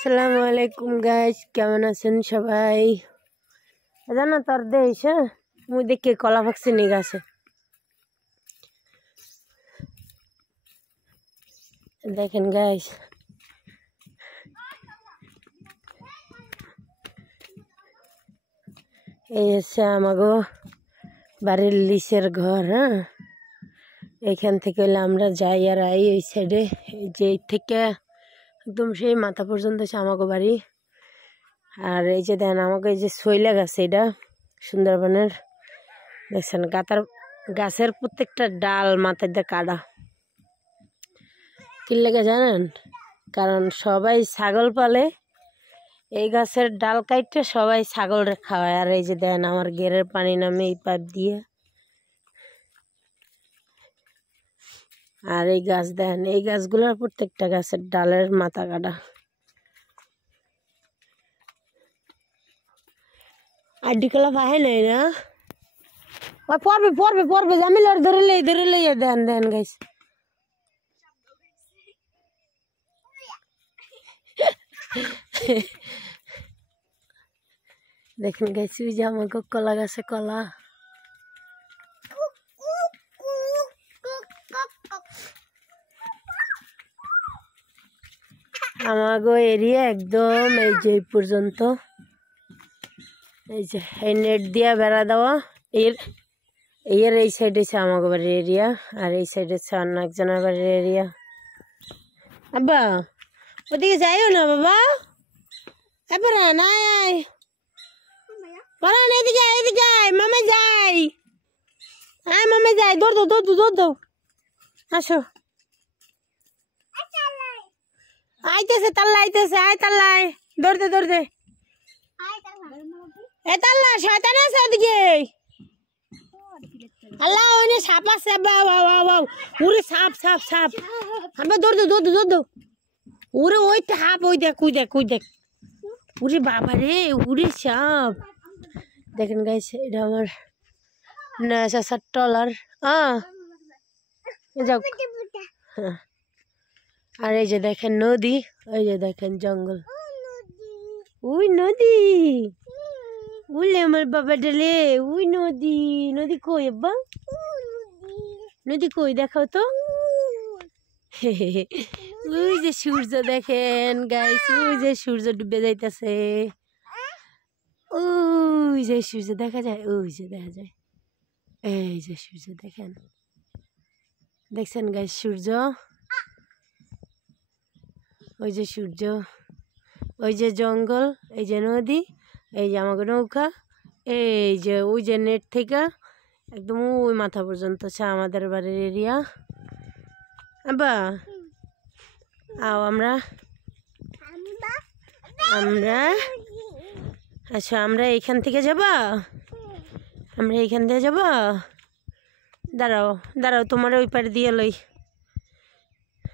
আসসালামু আলাইকুম গাইস, কেমন আছেন সবাই? জানো তোর দেশ মুই দেখে কলা পাকছে নি গাছে। দেখেন গাইস, এই হচ্ছে আমাগো বাড়ির লিচের ঘর। এইখান থেকে আমরা যাই আর আই এই সাইডে, যে থেকে একদম সেই মাথা পর্যন্ত হচ্ছে আমাগো বাড়ি। আর এই যে দেন আমাকে এই যে শৈলা গাছ, এটা সুন্দরবনের দেখছেন গাছের প্রত্যেকটা ডাল মাথায় দিয়ে কাটা। কি লেগে জানেন? কারণ সবাই ছাগল পালে, এই গাছের ডাল কাটতে সবাই ছাগল খাওয়ায়। আর এই যে দেন আমার গেরের পানি নামে এই পাইপ দিয়ে। আর এই গাছ দেন, এই গাছগুলোর প্রত্যেকটা গাছের ডালের মাথা কাটা। আড্ডি কলা পাহে নাই না, পড়বে পড়বে পড়বে, জামিল আর ধরে লই দেন দেন গাইস। দেখেন গাইস, ওই যে আমাকে কলা গাছে কলা। আমাগো এরিয়া একদম এই যে পর্যন্ত, এই যে এই নেট দিয়া বেড়া দেওয়া। এর এই সাইডে আছে আমাগো বাড়ির এরিয়া, আর এই সাইডে আছে অন্য একজনের বাড়ির এরিয়া। আব্বা ওদিকে যাইও না বাবা, এবার নাই আয় এদিকে এদিকে আয়, মামা যাই, আয় মামা যাই, দৌড় দৌ আসো। আইতেছে তাল্লা, আইতেছে, আয় তাল্লায়, দৌড় দে এ তাল্লা, শয়তান আছে ওদিকে। আল্লাহ ওনে সাপ আছে, উরে সাপ সাপ সাপ, আব্বা দৌড় দৌ উরে ওই সাপ, ওই দেখ উরে বাবা রে, উরে সাপ। দেখেন গাইস, এটা আমার চাচার টলার। যাও। আর এই যে দেখেন নদী, ওই যে দেখেন জঙ্গল, ওই নদী, বুঝলে আমার বাবা ডালে, ওই নদী কই আব্বা, নদী কই দেখাও তো। ওই যে সূর্য দেখেন গাইস, ওই যে সূর্য ডুবে যাইতেছে, ওই যে সূর্য দেখা যায়, ওই যে দেখা যায়, এই যে সূর্য দেখেন, দেখছেন গাইস সূর্য, ওই যে সূর্য, ওই যে জঙ্গল, এই যে নদী, এই যে আমাকে নৌকা, এই যে ওই যে নেট থেকে একদম ওই মাথা পর্যন্ত আছে আমাদের বাড়ির এরিয়া। আব্বা আও আমরা আচ্ছা, আমরা এইখান থেকে যাবা, আমরা এইখান থেকে যাবা, দাঁড়াও তোমার ওই পারে দিয়ে লই।